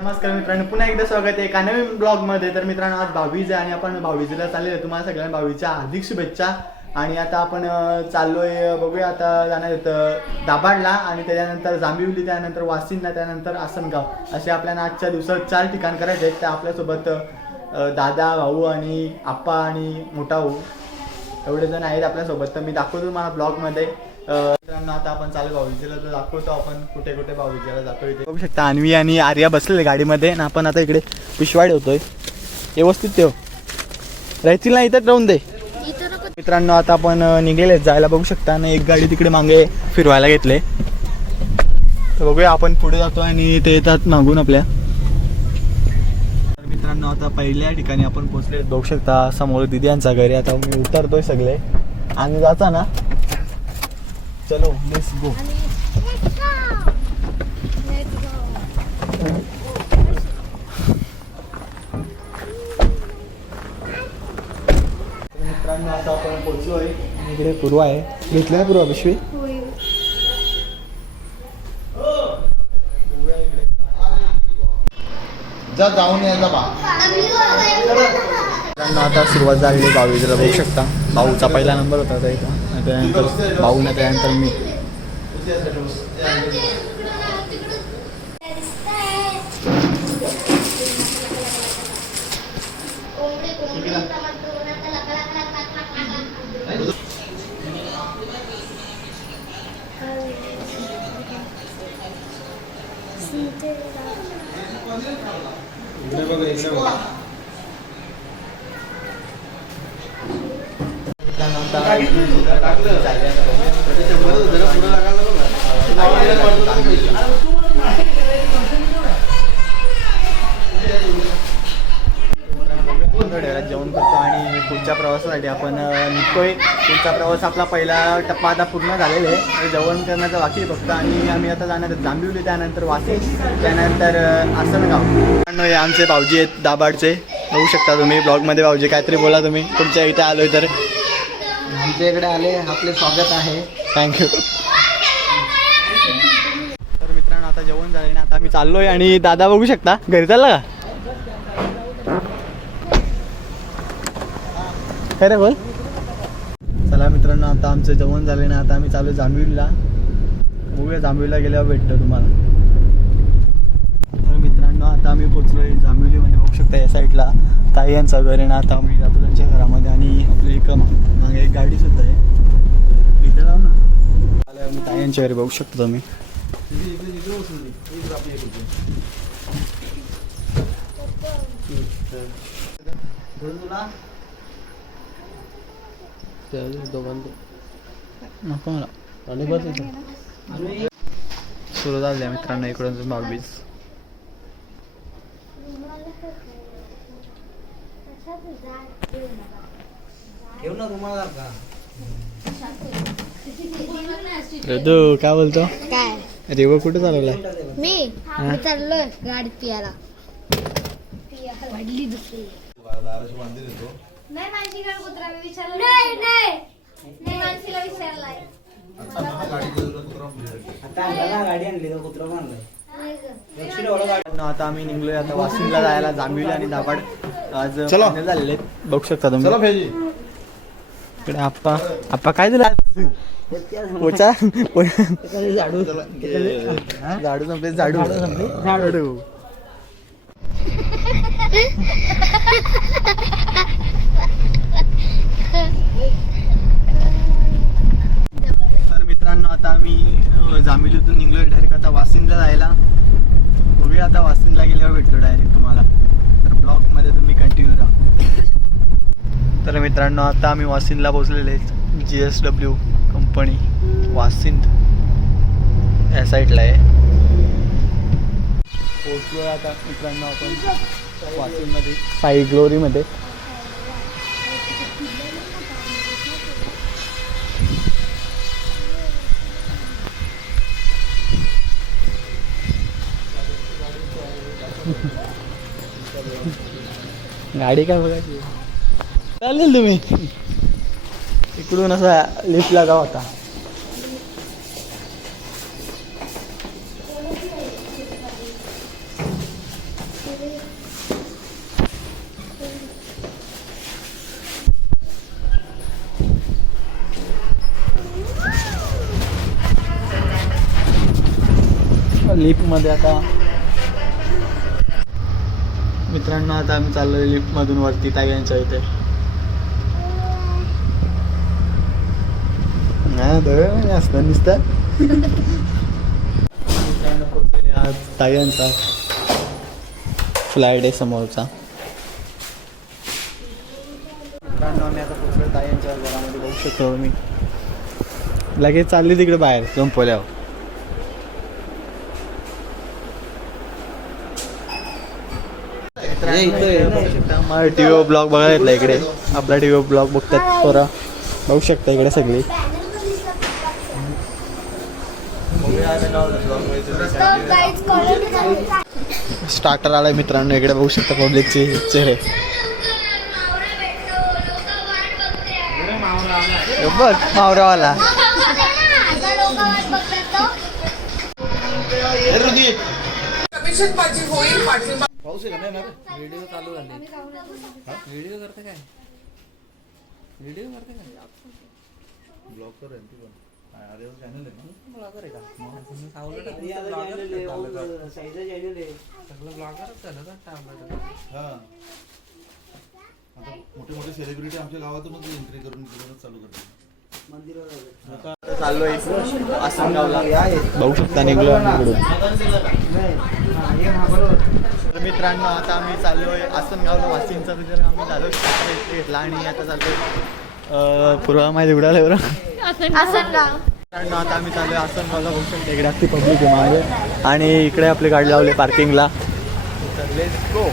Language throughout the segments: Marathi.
नमस्कार मित्रांनो पुन्हा एकदा स्वागत आहे एका नवीन ब्लॉगमध्ये. तर मित्रांनो आज भावीज आहे आणि आपण भावीजीला चाललेलं तुम्हाला सगळ्यांना भावीच्या हार्दिक शुभेच्छा. आणि आता आपण चाललोय बघूया आता जाणार होतं दाभाडला आणि त्याच्यानंतर जांभिवली त्यानंतर वासिंदला त्यानंतर आसनगाव असे आपल्याला आजच्या दिवसात चार ठिकाण करायचे आहेत. त्या आपल्यासोबत दादा भाऊ आणि आप्पा आणि मोठा भाऊ एवढे जण आहेत आपल्यासोबत. तर मी दाखवतो तुम्हाला ब्लॉगमध्ये. मित्रांनो आता आपण चालू भाऊजीला तर दाखवतो आपण कुठे कुठे भाऊजीला जातो इथे बघू शकता अन्वी आणि आर्या बसलेले गाडीमध्ये आणि आपण आता इकडे पिशवाड होतोय. व्यवस्थित ठेव. राहतील ना इथंच राहून दे. मित्रांनो आता आपण अं, निघेले जायला बघू शकता. आणि एक गाडी तिकडे मागे फिरवायला घेतले. तर बघूया आपण पुढे जातो आणि ते येतात मागून आपल्या. तर मित्रांनो आता पहिल्या ठिकाणी आपण पोहोचले. बघू शकता समोर दिदी यांचा घरी आता मी उतरतोय सगळे. आणि जाता ना? चलो लेट्स गो मित्रांनो आता आपण इकडे पूर्वा आहे. घेतलं ना पूर्वा पिशवी जा जाऊन यायचा बा. मित्रांनो आता सुरुवात झालेली बावीसला बघू शकता. भाऊचा पहिला नंबर होता त्या त्यानंतर भाऊ ना त्यानंतर मी इकडे बघ इकडे बघ मित्रांनो आता थोड्या करतो आणि पुढच्या प्रवासासाठी आपण निघतोय. पुढचा प्रवास आपला पहिला टप्पा आता पूर्ण झालेला आहे. आणि जेवण बाकी फक्त आणि आम्ही आता जाणार जांभिवली त्यानंतर वासे त्यानंतर आसनगाव. मित्रांनो, हे आमचे भाऊजी आहेत दाबाडचे बघू शकता तुम्ही ब्लॉगमध्ये. भाऊजी काहीतरी बोला तुम्ही. तुमच्या इथे आलोय तर. आमच्या इकडे आले. आपले स्वागत आहे. थँक्यू तर मित्रांनो आता जेवण झाले ना आता आम्ही चाललोय आणि दादा बघू शकता. घरी चालला का? रे बोल? चला मित्रांनो आता आमचं जेवण झाले ना आता आम्ही चालू जांभिवलीला बघूया जांभिवलीला गेल्यावर भेटतो तुम्हाला. तर मित्रांनो आता आम्ही पोचलोय जांभिवलीमध्ये बघू शकता या साईडला. ताई यांचा घर आहे ना आता आम्ही जातो त्यांच्या घरामध्ये आणि आपली एक मागे एक गाडी सुद्धा आहे. इथे जाऊ ना. आल्यावर मी ताई यांच्या घरी बघू शकतो तुम्ही. मला आणि बस सुरू झाले मित्रांनो इकडून बावीस रदू काय बोलतो काय रेवो कुठे चालवलाय मी चाललोय गाडीत पियाला वाढली दुसरी नाही मानसीकडे कुत्रा मी विचारलं नाही नाही. नाही मानसीला विचारलाय. गाडी आणली तर कुत्रा बांधलाय मित्रांनो, आता आम्ही निघलोय आता वाशिमला जायला जांभिवली आणि दाभाड. आज final झालेले आहेत. बघू शकता तुम्ही. चला फेजी इकडे आप्पा. आप्पा काय दिला? पोचा? झाडू. झाडू संपले झाडू. झाडू तर मित्रांनो आता आम्ही जामिलीतून जांभिलीतून निघलोय डायरेक्ट आता वासिंदला जायला. बघूया आता वासिंदला गेल्यावर भेटतो डायरेक्ट तुम्हाला. तर ब्लॉगमध्ये तुम्ही कंटिन्यू राहा. तर मित्रांनो आता आम्ही वासिंदला पोहोचलेले G S W company Vasind या साईडला आहे. पोहोचलो आता मित्रांनो आपण वासिंदमध्ये साई ग्लोरीमध्ये गाडी काय बघायची? चालेल तुम्ही. इकडून असा लिफ्टला जाऊ आता. लिफ्टमध्ये आता मित्रांनो आता आम्ही चाललोय लिफ्टमधून वरती ताईंच्या इथे. नाही दळ असतं नुसतं मित्रांनो पोचलेले आज ताईंचा फ्लाईट आहे समोरचा. मित्रांनो आम्ही आता पोचलो ताईंच्या घरामध्ये बघू शकतो मी लगेच चालली तिकडे बाहेर संपवल्यावर टी व्ही ब्लॉग बघायला येतला इकडे. आपला टी व्ही ब्लॉग बघतात पोरा. बघू शकता इकडे सगळी. स्टार्टर आलाय मित्रांनो इकडे बघू शकता पब्लिकचे चेहरे. बघ मावरावाला. व्हिडिओ चालू झाले. व्हिडिओ करते काय? व्हिडिओ करते काय? ब्लॉगर आहे का? मग तुम्ही सावलं टाकलं सगळं ब्लॉगरच झालं ना टावलं मोठे मोठे सेलिब्रिटी आमच्या गावातूनच एंट्री करून करूनच चालू करतात. चाललोय आसनगावला. बघू शकता निघलो तर मित्रांनो आता आम्ही चाललोय आसनगावला. वाशिंचा वगैरे आम्ही झालो घेतला आणि आता चाललोय. पूर्वा माहिती उडाले बरं? आसनगाव. मित्रांनो आता आम्ही चाललोय आसनगावला. बघू शकता इकडे अगदी पब्लिक आहे आणि इकडे आपली गाडी लावली पार्किंगला गो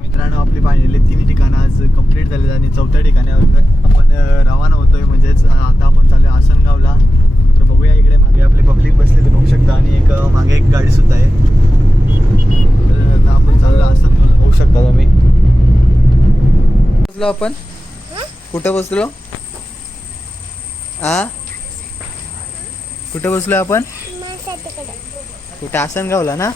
मित्रांनो आपली पाहिलेली तिन्ही ठिकाणं आज कंप्लीट झालेत आणि चौथ्या ठिकाणी आपण रवाना होतोय म्हणजेच आता आपण चाललोय आसनगावला. तर बघूया इकडे मागे आपले पब्लिक बसले ते बघू शकता आणि एक मागे एक गाडी सुद्धा आहे. तर आता आपण चाललो आसनगावला. बघू शकता तुम्ही. बसलो आपण. कुठं बसलो? आ? कुठं बसलोय आपण? कुठे? आसनगावला ना?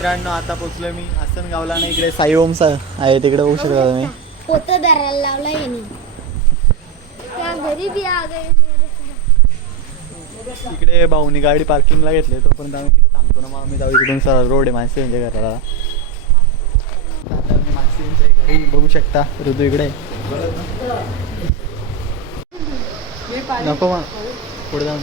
मित्रांनो आता पोचलोय मी आसनगावला आणि इकडे साई ओमचा आहे तिकडे बघू शकता तुम्ही. पोतं धरायला लावला यांनी. त्या घरी बी आ गए इकडे भाऊनी गाडी पार्किंगला घेतली तोपर्यंत आम्ही इकडे थांबतो ना. मग आम्ही जाऊ इकडून. सरळ रोड आहे माणसे म्हणजे घराला माणसेंच्या घरी बघू शकता. ऋतू इकडे. नको मग पुढे जाऊन.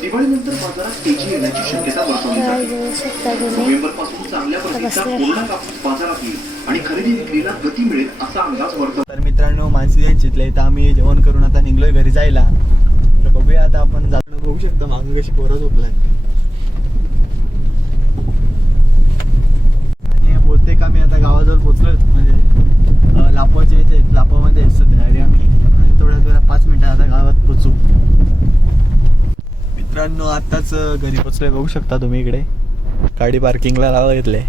दिवाळीनंतर बाजारात तेजी येण्याची शक्यता वर्तवली जाते. नोव्हेंबरपासून चांगल्या प्रतीचा पूर्ण कापूस बाजारात येईल आणि खरेदी विक्रीला गती मिळेल असा अंदाज वर्तवला. तर मित्रांनो मानसी यांच्यातल्या इथं आम्ही जेवण करून आता निघलोय घरी जायला. तर बघूया आता आपण जातो. बघू शकता मागं कशी पोरं झोपलाय आणि बहुतेक आम्ही आता गावाजवळ पोचलो म्हणजे अं, लापोच्या इथे लापोमध्ये आहे सध्या आणि आम्ही आणि थोड्याच वेळा पाच मिनिटं आता गावात पोचू. मित्रांनो आत्ताच घरी पोचलोय बघू शकता तुम्ही इकडे. गाडी पार्किंगला लावा घेतले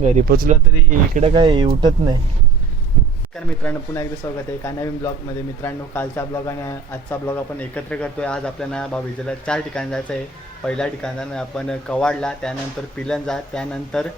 घरी पोचलो तरी इकडं काय उठत नाही. तर मित्रांनो पुन्हा एकदा स्वागत आहे का नवीन ब्लॉगमध्ये. मित्रांनो कालचा ब्लॉग आणि आजचा ब्लॉग आपण एकत्र करतोय. आज आपल्याला भाऊबीजेला चार ठिकाणी जायचं आहे. पहिल्या ठिकाणी आपण कवाडला त्यानंतर पिलंजा त्यानंतर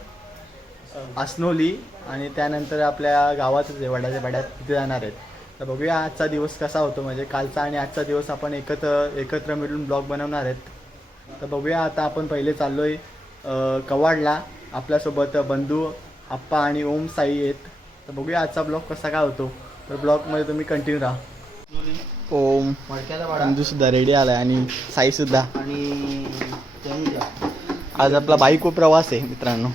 असनोली आणि त्यानंतर आपल्या गावातच आहे वडाच्या भाड्यात तिथे जाणार आहेत. तर बघूया आजचा दिवस कसा होतो. म्हणजे कालचा आणि आजचा दिवस आपण एकत्र एकत्र मिळून ब्लॉग बनवणार आहेत. तर बघूया आता आपण पहिले चाललोय आहे कवाडला. आपल्यासोबत बंधू आप्पा आणि ओम साई आहेत. तर बघूया आजचा ब्लॉग कसा काय होतो. तर ब्लॉगमध्ये तुम्ही कंटिन्यू राहा. ओम. बंधू सुद्धा रेडी आलाय आणि साई सुद्धा. आणि. आज आपला बाईको प्रवास आहे मित्रांनो.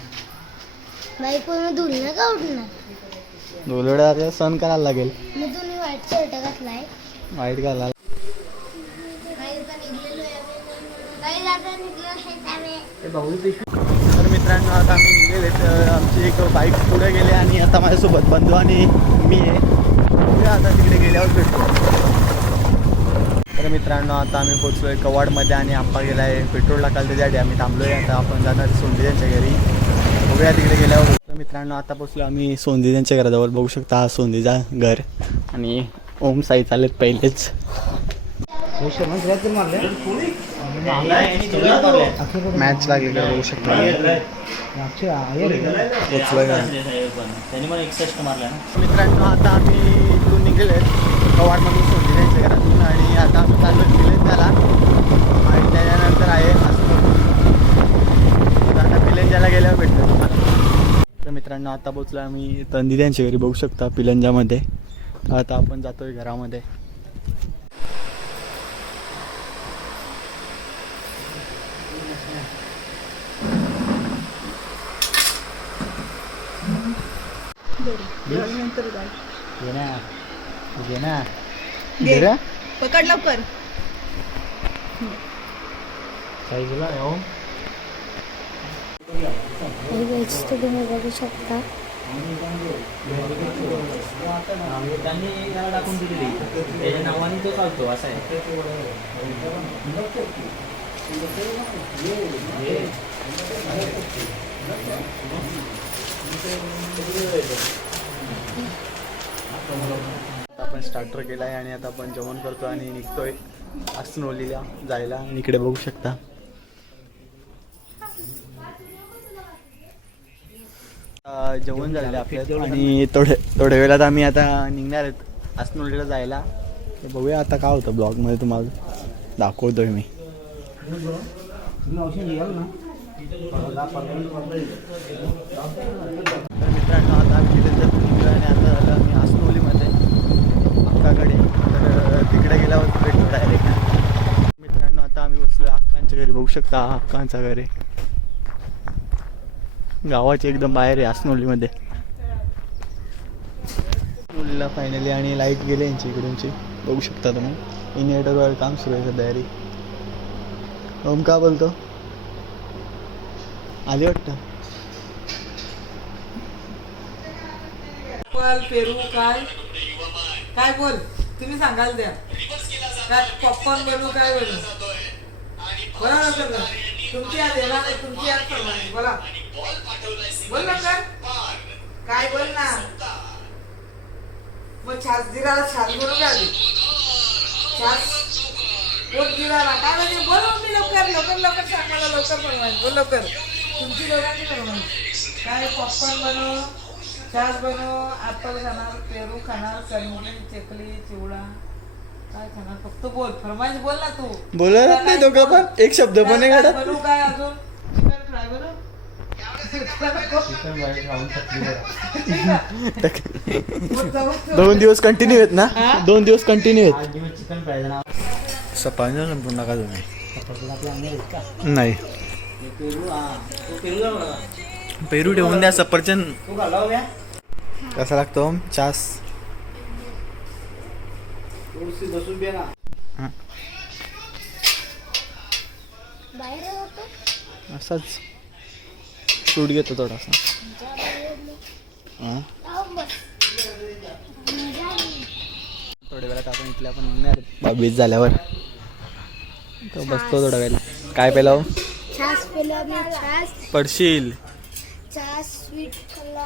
बाई पण धुल का उठणार डोलोड्या आता सण करायला लागेल. मी तुम्ही व्हाईट शर्ट घातलाय. वाईट आहे तर मित्रांनो आता आम्ही निघेले तर आमची एक बाईक पुढे गेले आणि आता माझ्यासोबत बंधू आणि मी आहे. आता तिकडे गेल्यावर भेटतो तर मित्रांनो आता आम्ही पोचलो आहे कवाडमध्ये आणि आप्पा गेला आहे पेट्रोल टाकायला त्याच्यासाठी आम्ही थांबलो आहे आता आपण जाणार सोंदी त्यांच्या घरी. बघूया तिकडे गेल्यावर. तर मित्रांनो आता पोचलो आम्ही सोंदी त्यांच्या घराजवळ. बघू शकता हा सोंदीचा घर. आणि ओम साई चालेत पहिलेच. मॅच लागली बघू शकता. मित्रांनो आता आम्ही इथून निघले कवाडमधून सोडली जायचं घरातून आणि आता आम्ही चालत दिले त्याला. आणि त्याच्यानंतर आहे हसनूर. आता पिलंजाला गेल्यावर भेटतो तर मित्रांनो आता पोचलो आम्ही तंदी त्यांच्या घरी. बघू शकता पिलंजामध्ये तर आता आपण जातोय घरामध्ये. घे ना घे ना घे पकड लवकर साईजला आहे, ओम. तुम्ही बघू शकता त्यांनी याला टाकून दिलेली त्याच्या नावाने तो चालतो असं आहे आपण स्टार्टर केला आहे आणि आता आपण जेवण करतो आणि निघतोय अस्नोलीला जायला. आणि इकडे बघू शकता. आता जेवण झालेलं आपल्या आणि थोडे थोड्या वेळात आम्ही आता निघणार आहेत अस्नोलीला जायला. बघूया आता काय होतं ब्लॉगमध्ये तुम्हाला. दाखवतोय मी. तर मित्रांनो आता आम्ही तिथे निघलो आणि आता झालं आम्ही आसनोलीमध्ये अक्काकडे तर तिकडे गेल्यावर भेटतो डायरेक्ट मित्रांनो आता आम्ही बसलो अक्कांच्या घरी. बघू शकता हा अक्कांचा घर गावाच्या एकदम बाहेर आहे अस्नोलीमध्ये. अस्नोलीला फायनली आणि लाइट गेले यांची इकडूनची. बघू शकता तुम्ही. इन्व्हर्टरवर काम सुरू आहे सध्या तयारी ओम का बोलतो? आली वाटतं. पेरू काय? काय बोल? तुम्ही सांगाल द्या. काय पॉपकॉर्न बनवू काय बनवू? बरोबर ना सर तुमची आज येणार नाही तुमची आज फरमाईश बोला. बोल ना सर काय बोल ना? मग छास जिराला छास बनवू का आधी. छास. बोल जिराला काय म्हणजे बोल मी लवकर लवकर लवकर सांगायला लवकर फरमाईश बोल लवकर. तुमची दोघांची फरमाईश काय पॉपकॉर्न बनव छास बनव ऍपल खाणार पेरू खाणार करमुली चकली चिवडा काय खाणार? फक्त बोल. फरमाईश बोल ना तू. बोलत नाही दोघं पण. एक शब्द पण नाही काय काढत. बनवू काय अजून? चिकन फ्राय बनवू. दोन दिवस कंटिन्यू आहेत ना? दोन दिवस कंटिन्यू आहेत. चिकन फ्राय ना सपांजा संपूर्ण नका तुम्ही नाही. पेरू पेरू ठेवून द्या सफरचंद. कसा लागतो? चास. असाच. सूट घेतो थोडासा. थोड्या वेळात आपण इथल्या पण निघणार. बावीस झाल्यावर. तो बसतो थोड्या वेळेला काय पेला हो? छास पेला मी छास पडशील. छास स्वीट खाल्ला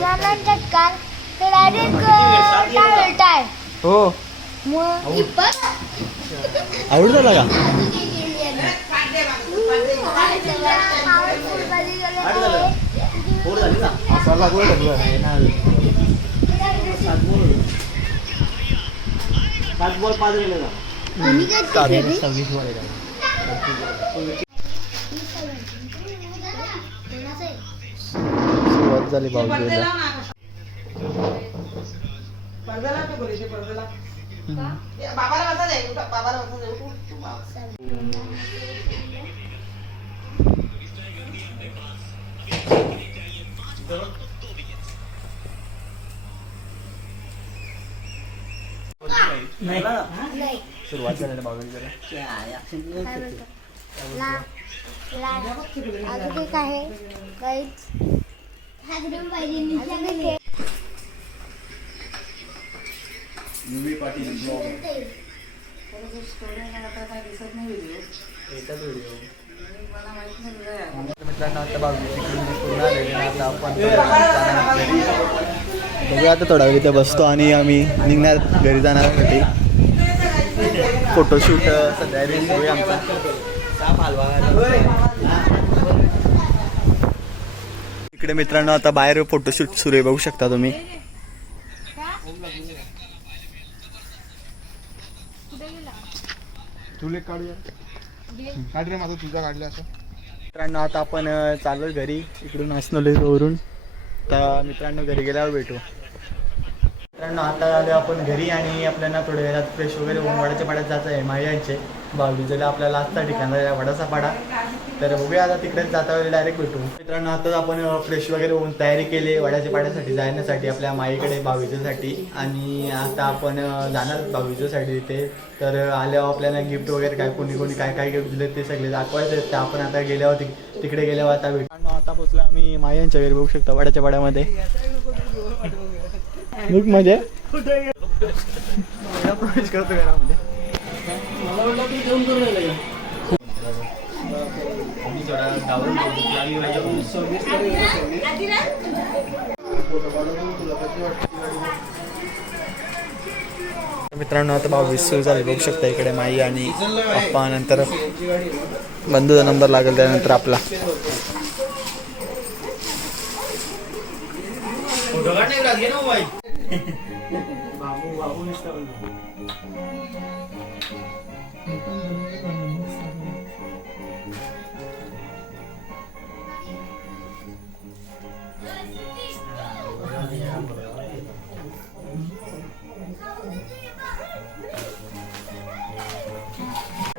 मारला चटकार तर डायरेक्ट काय उलटाय. हो. मग इप्पत आवड झाला का? असा लागू सात बॉल पाच गेले का? सुरुवात झाली पडदे बावीस सुरुवात झाली अजून एक आहे. एकच व्हिडिओ मित्रांनो आता भाऊबीज इकडून पूर्ण आलेली आहे. आता आपण जाणार घरी. बघूया आता थोडा वेळ इथे बसतो आणि आम्ही निघणार घरी जाण्यासाठी. फोटोशूट सध्या सुरू आहे आमचा. इकडे मित्रांनो आता बाहेर फोटोशूट सुरू आहे बघू शकता तुम्ही. तुला एक काढूया. काढ रे माझा तुझा काढला असं. मित्रांनो आता आपण अ, चाललो घरी इकडून वरून. तर मित्रांनो घरी गेल्यावर भेटू. मित्रांनो आता आलो आपण घरी आणि आपल्याला थोड्या वेळात फ्रेश वगैरे होऊन वडाच्या पाड्यात जायचं आहे मायांचे भाऊबीजेला आपल्याला आजचा ठिकाण आहे वडाचा पाडा. तर बघूया आता तिकडेच जाता वेळेला डायरेक्ट भेटू. मित्रांनो आता आपण फ्रेश वगैरे होऊन तयारी केली वडाच्या पाड्यासाठी जाण्यासाठी आपल्या माईकडे भाऊबीजेसाठी आणि आता आपण जाणार भाऊबीजेसाठी तिथे तर आल्यावर आपल्याला गिफ्ट वगैरे काय कोणी कोणी काय काय गिफ्ट दिले ते सगळे दाखवायचे आहेत. ते आपण आता गेल्यावर तिकडे गेल्यावर आता भेटू. आता पोचलो आम्ही मायांच्या घरी बघू शकतो वडाच्या पाड्यामध्ये. नीट म्हणजे? प्रवेश करतो घरामध्ये. मित्रांनो आता भाऊबीज सुरू झाली. बघू शकता इकडे माई आणि पप्पा नंतर बंधूचा नंबर लागेल त्यानंतर आपला. बाबू बाबू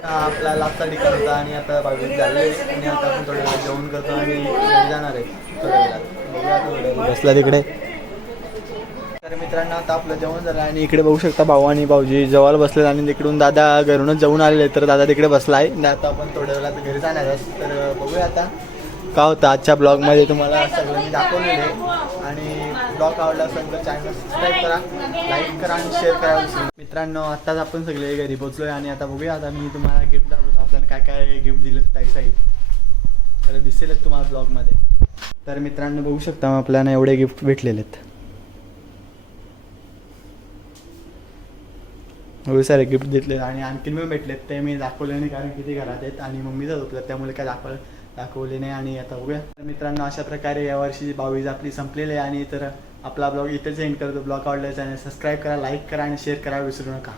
आपला लागता ठिकाण होता आणि आता बावीस झाले आणि आता आपण थोडं जेवण करतो आणि जाणार आहे. थोड्या वेळात. वेळ. बसला तिकडे. मित्रांनो आता आपलं जेवण झालं आणि इकडे बघू शकता भाऊ आणि भाऊजी जवळ बसले आणि तिकडून दादा घरूनच जाऊन आलेले तर दादा तिकडे बसला आहे आता आपण थोड्या वेळात घरी जाणार आहोत. तर बघूया आता का होतं आजच्या ब्लॉगमध्ये. तुम्हाला सगळं मी दाखवलेलं आहे. आणि ब्लॉग आवडला असेल तर चॅनल सबस्क्राईब करा लाईक करा आणि शेअर करा. विसरू मित्रांनो आत्ताच आपण सगळे घरी पोचलोय आणि आता बघूया आता मी तुम्हाला गिफ्ट दाखवतो. आपल्याला काय काय गिफ्ट दिलं ताई साई. तर दिसेलच तुम्हाला ब्लॉगमध्ये. तर मित्रांनो बघू शकता आपल्याला एवढे गिफ्ट भेटलेले आहेत एवढे सारे गिफ्ट घेतले आणि आणखीन मी भेटलेत. ते मी दाखवले नाही कारण किती घरात आहेत आणि मम्मीचा झोपलं त्यामुळे काय दाखव दाखवले नाही आणि आता बघूया. तर मित्रांनो अशा प्रकारे यावर्षी बावीस आपली संपलेली आहे आणि तर आपला ब्लॉग इथेच एंड करतो. ब्लॉग आवडला चॅनल सबस्क्राईब करा लाईक करा आणि शेअर करा विसरू नका.